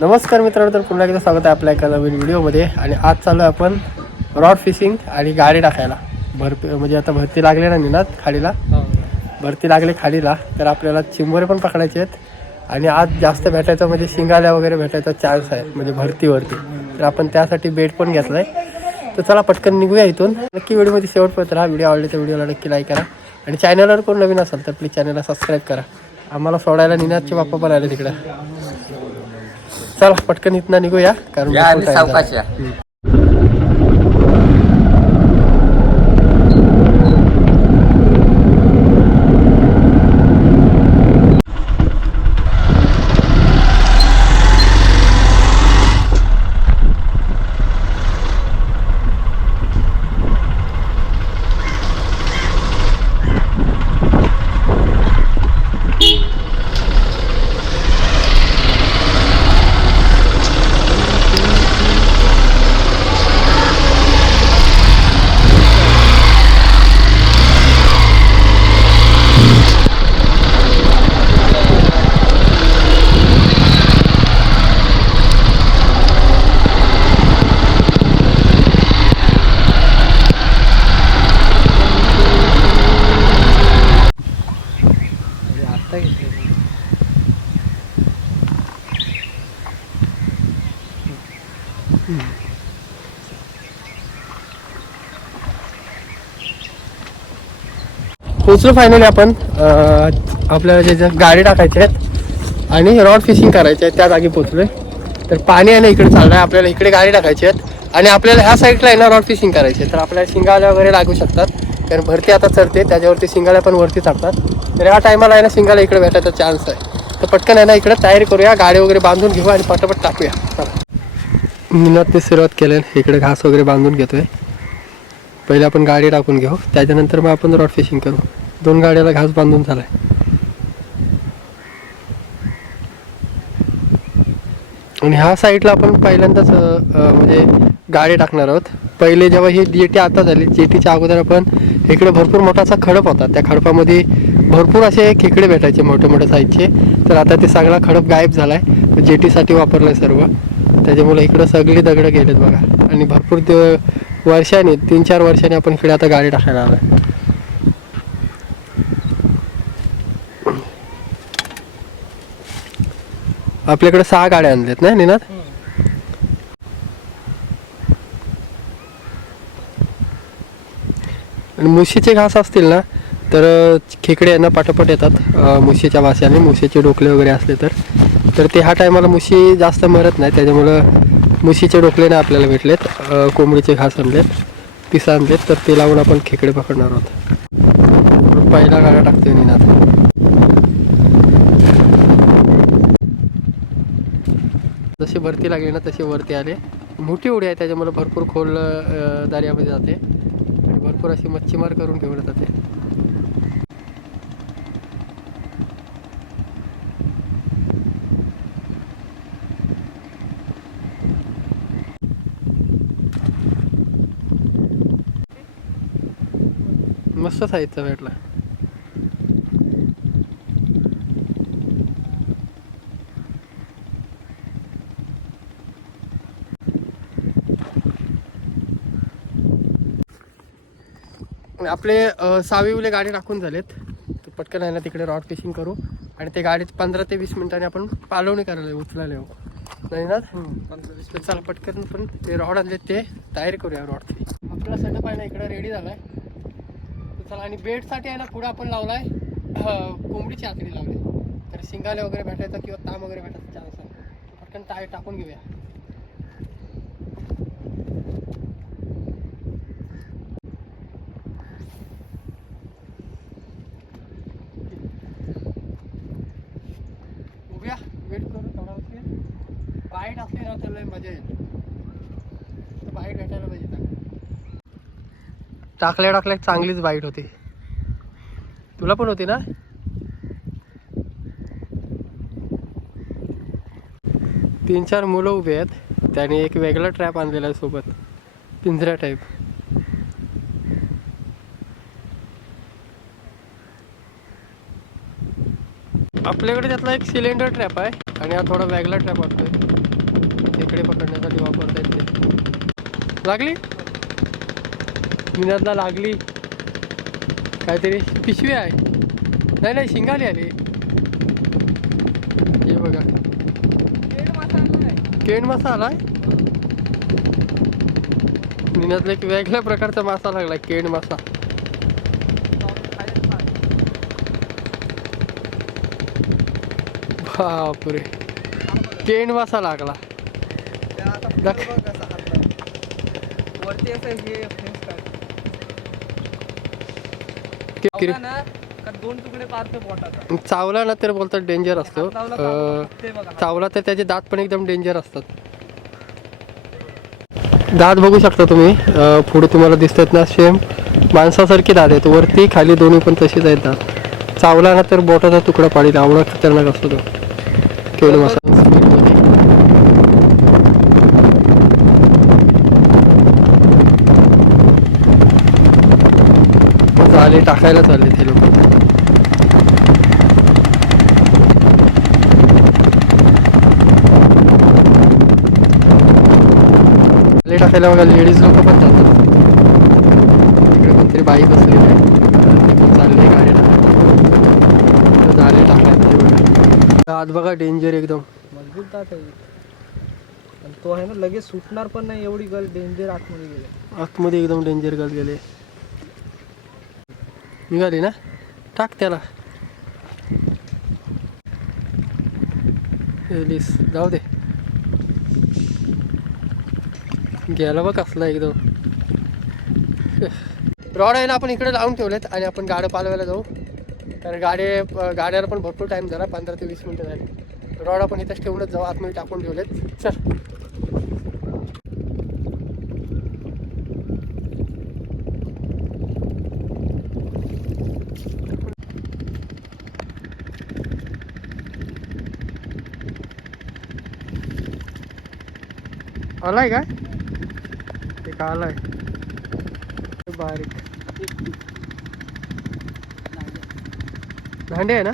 नमस्कार मित्रांनो तर पुन्हा एकदा स्वागत आहे आपल्या एका नवीन व्हिडिओमध्ये. आणि आज चालू आहे आपण रॉड फिशिंग आणि गाडी टाकायला. भरती म्हणजे आता भरती लागली ना निनाद खाडीला? भरती लागली खाडीला तर आपल्याला चिंबोरे पण पकडायचे आहेत. आणि आज जास्त भेटायचं म्हणजे शिंगाल्या वगैरे भेटायचा चान्स आहे म्हणजे भरतीवरती. तर आपण त्यासाठी बेट पण घेतलाय. तर चला पटकन निघूया इथून. नक्की व्हिडिओमध्ये शेवटपर्यंत राहा. व्हिडिओ आवडले तर व्हिडिओला नक्की लाईक करा. आणि चॅनलवर कोण नवीन असेल तर प्लीज चॅनलला सबस्क्राईब करा. आम्हाला सोडायला निनादचे बाप्पा पण आले तिकडं. चला पटकन इथनं निघूया कारण भरपूर सावकाश. या हम्म. पोचलो फायनली आपण. आपल्याला जे गाडी टाकायची आहेत आणि रॉड फिशिंग करायचे आहे त्या जागी पोचलोय तर पाणी आहे ना इकडे चाललंय आपल्याला इकडे गाडी टाकायची आहेत. आणि आपल्याला ह्या साईडला आहे ना रॉड फिशिंग करायची आहे. तर आपल्याला शिंगाल्या वगैरे लागू शकतात. कारण भरती आता चढते त्याच्यावरती शिंगाल्या पण वरती चढतात तर ह्या टायमाला आहे ना सिंगाला इकडे भेटायचा चान्स आहे. तर पटकन आहे ना इकडे तयारी करूया गाडी वगैरे बांधून घेऊ आणि पटापट टाकूया. मी मिनातने सुरुवात केली इकडे घास वगैरे बांधून घेतोय. पहिले आपण गाडी टाकून घेऊ. त्याच्यानंतर मग आपण रॉड फिशिंग करू. दोन गाड्याला घास बांधून झालाय. आणि ह्या साईडला आपण पहिल्यांदाच म्हणजे गाडी टाकणार आहोत. पहिले जेव्हा ही जेटी आता झाली जेटीच्या अगोदर आपण इकडे भरपूर मोठासा खडप होता. त्या खडपामध्ये भरपूर असे खेकडे भेटायचे मोठे मोठे साईजचे तर आता ते सगळा खडप गायब झालाय. जेटीसाठी वापरलाय सर्व. त्याच्यामुळे इकडं सगळी दगडं गेलेत बघा. आणि भरपूर ते वर्षांनी तीन चार वर्षांनी आपण इकडे आता गाडी टाकायला आलो आहे आपल्याकडे सहा गाड्या आणल्यात ना निनाद? आणि मुशीचे घास असतील ना तर खेकडे यांना पाठोपाठ येतात मुशीच्या वासाने मुशीचे डोकले वगैरे असले तर. तर ते ह्या टायमाला मुशी जास्त मरत नाही त्याच्यामुळं मुशीचे डोकले नाही आपल्याला भेटलेत कोंबडीचे घास आणलेत पिसा आणलेत तर ते लावून आपण खेकडे पकडणार आहोत. पहिला गाडा टाकतोय निनाद. जशी भरती लागली ना तशी वरती आले. मोठी उडी आहे त्याच्यामुळे भरपूर खोल दार्यामध्ये दर्यामध्ये जाते. आणि भरपूर अशी मच्छीमार करून ठेवली जाते. मस्त साहित्य भेटला. आपले उले गाडी टाकून झालेत. तर पटकन आहे ना तिकडे रॉड फिशिंग करू. आणि ते गाडीत पंधरा ते वीस मिनिटांनी आपण पालवणी करायला उचलायला येऊ. नाही ना? तर चला पटकन पण ते रॉड आणले ते तयारी करूया रॉडची. आपला सेटअप आहे ना इकडे रेडी झालाय. तर चला आणि बेडसाठी आहे ना पुढं आपण लावलाय. कोंबडीची आकडी लावली. तर शिंगाले वगैरे भेटायचा किंवा ताम वगैरे भेटायचा चान्स आहे. पटकन ताय टाकून घेऊया. वेट करू थोडा बाईट असली ना तर लय मजा येईल तर बाईट भेटायला पाहिजे चांगली. टाकल्या टाकल्या चांगलीच बाईट होती. तुला पण होती ना? तीन चार मुलं उभी आहेत. त्याने एक वेगळा ट्रॅप आणलेला आहे सोबत. पिंजऱ्या टाईप आपल्याकडे त्यातला एक सिलेंडर ट्रॅप आहे आणि हा थोडा वेगळा ट्रॅप वाटतोय तिकडे पकडण्यासाठी वापरता येते लागली? मिनातला लागली. काहीतरी पिशवी आहे. नाही नाही शिंगाली आली. हे बघा. केंड मासा आलाय. मिनातला एक वेगळ्या प्रकारचा मासा लागला केंड मासा बापरे. केंड मासा लागला. किरी- ना का दोन तुकडे पोटाचा चावला ना तर बोलतात डेंजर असतो. अं, ते बघा. चावला तर त्याचे दात पण एकदम डेंजर असतात. दात बघू शकता तुम्ही. अं, पुढे तुम्हाला दिसतात ना सेम माणसासारखे दात आहेत. वरती खाली दोन्ही पण तसेच आहेत दात. चावला ना तर बोटाचा तुकडा पाडील. आवडा खतरनाक असतो तो. केवढ मासा झाले टाकायला चालले ते लोक. टाकायला बघा लेडीज लोक पण जातात. तिकडे कोणतरी बाई बसलेली आहे. ते पण चालले गाडी टाकायला जाळे टाकायला ते बघा. डेंजर एकदम. मजबूत दात आहे. तो आहे ना लगेच सुटणार पण नाही एवढी गल डेंजर आतमध्ये गेले. आतमध्ये एकदम डेंजर गल गेले. निघाली ना? टाक त्याला. जाऊ दे. गेला बघ कसला एकदम. रॉड आहे ना आपण इकडे लावून ठेवलेत आणि आपण गाडं पालवायला जाऊ. कारण गाडी गाड्याला पण भरपूर टाईम झाला पंधरा ते वीस मिनटं झाली. रॉड आपण इथंच ठेवूनच जाऊ आतमध्ये टाकून ठेवलेत. चल. आलाय काय एक आलाय. बारीक. धांडे आहे ना?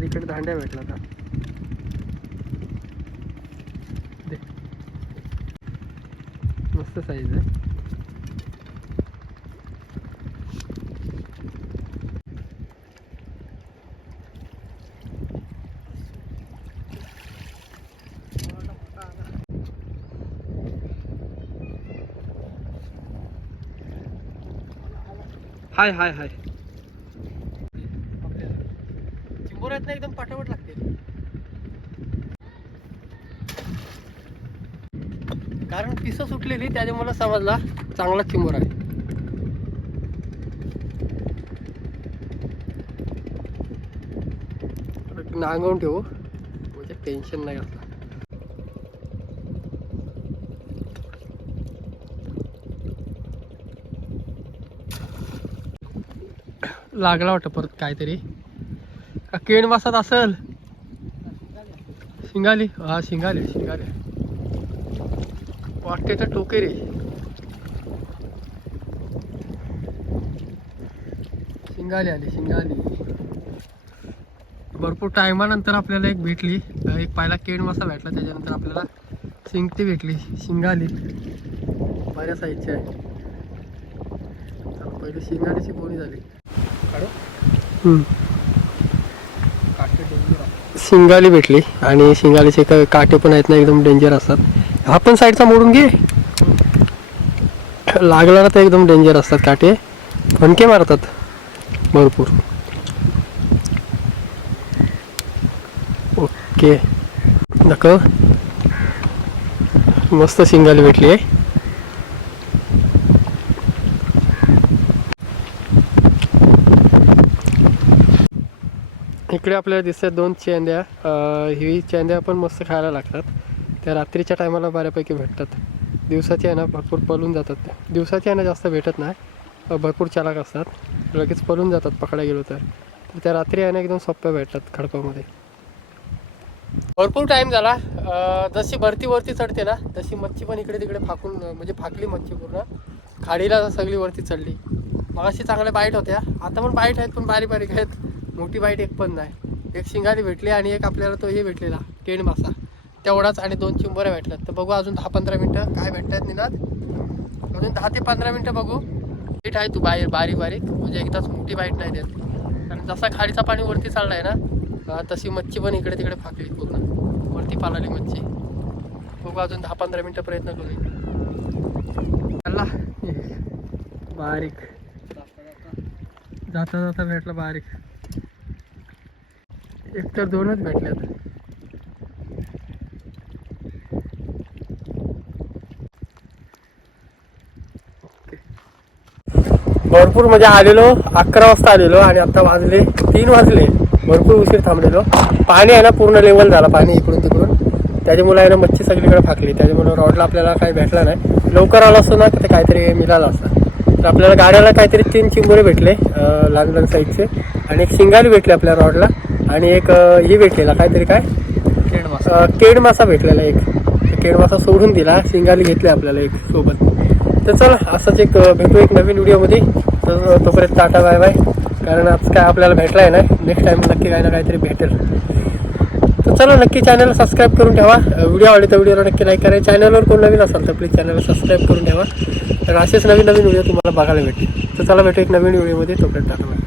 तिकडे धांड्या भेटला का मस्त साईज आहे. हाय हाय हाय. चिंबोऱ्यात एकदम पटापट लागते. कारण पिसं सुटलेली त्याने मला समजला चांगला चिंबोर आहे. नांगवून ठेवू. म्हणजे टेन्शन नाही असलं लागला वाटतं परत काहीतरी. केण वासात असल? शिंगाली? हा शिंगाली शिंगाली. वाटते तर टोके रे. शिंगाली आली शिंगाली. भरपूर टायमानंतर आपल्याला एक भेटली. एक पहिला केण मासा भेटला त्याच्यानंतर आपल्याला शिंगती भेटली. शिंगाली. बऱ्या साईजची आहे पहिली पहिले शिंगालीची बोनी झाली. शिंगाली भेटली आणि शिंगालीचे काटे पण आहेत ना एकदम डेंजर असतात. हा पण साईडचा मोडून घे. लागला तर एकदम डेंजर असतात काटे. फणके मारतात. भरपूर. ओके. नक मस्त शिंगाली भेटली आहे. इकडे आपल्याला दिसतात दोन चेंद्या ही चेंद्या पण मस्त खायला लागतात. त्या रात्रीच्या टायमाला बऱ्यापैकी भेटतात. दिवसाच्या आहे ना भरपूर पळून जातात त्या दिवसाच्या आहे ना जास्त भेटत नाही. भरपूर चालाक असतात. लगेच पळून जातात पकडा गेलो तर. त्या रात्री आहे ना एकदम सोप्या भेटतात खडपामध्ये. भरपूर टाइम झाला. जशी भरती वरती चढते ना तशी मच्छी पण इकडे तिकडे फाकून म्हणजे फाकली मच्छी पूर्ण. खाडीला सगळी वरती चढली. मगाशी चांगल्या बाईट होत्या. आता पण बाईट आहेत पण बारीक बारीक आहेत. मोठी बाईट एक पण नाही. एक शिंगारी भेटली आणि एक आपल्याला तो हे भेटलेला टेंड मासा. तेवढाच आणि दोन चिंबरं भेटल्यात. तर बघू अजून दहा पंधरा मिनटं काय भेटतात निनाद. अजून दहा ते पंधरा मिनटं बघू. नीट आहे तू बाहेर बारीक बारीक. म्हणजे एकदाच मोठी बाईट नाही देत. कारण जसा खाडीचा पाणी वरती चालला आहे ना तशी मच्छी पण इकडे तिकडे फाकली पूर्ण. वरती पालाली मच्छी. बघू अजून दहा पंधरा मिनटं प्रयत्न करू चालला बारीक. जाता जाता भेटला बारीक. एकतर दोनच भेटल्यात. भरपूर म्हणजे आलेलो अकरा वाजता आलेलो आणि आता वाजले तीन वाजले. भरपूर उशीर थांबलेलो. पाणी आहे ना पूर्ण लेवल झाला पाणी इकडून तिकडून. त्याच्यामुळे आहे ना मच्छी सगळीकडे फाकली. त्याच्यामुळे रॉडला आपल्याला काही भेटला नाही. लवकर आलो असतो ना तर ते काहीतरी मिळालं असतं. तर आपल्याला गाड्याला काहीतरी तीन चिंबोरे भेटले लहान लहान साईजचे आणि एक शिंगाली भेटली आपल्या रॉडला आणि एक ही भेटलेला काहीतरी काय? केड मासा अं, केड मासा भेटलेला एक. केड मासा सोडून दिला. शिंगाली घेतली आपल्याला एक सोबत. तर चला असंच एक भेटू एक नवीन व्हिडिओमध्ये. तर तोपर्यंत टाटा बाय बाय. कारण आज काय आपल्याला भेटलाय ना नेक्स्ट टाइम नक्की काही ना काहीतरी भेटेल. तर चला नक्की चॅनलला सबस्क्राईब करून ठेवा. व्हिडिओ आवडले तर व्हिडिओला नक्की लाईक करा. चॅनलवर कोण नवीन असाल तर प्लीज चॅनलला सबस्क्राईब करून ठेवा. तर असेच नवीन नवीन व्हिडिओ तुम्हाला बघायला भेटेल. तर चला भेटू एक नवीन व्हिडिओमध्ये. तोपर्यंत टाटा बाय.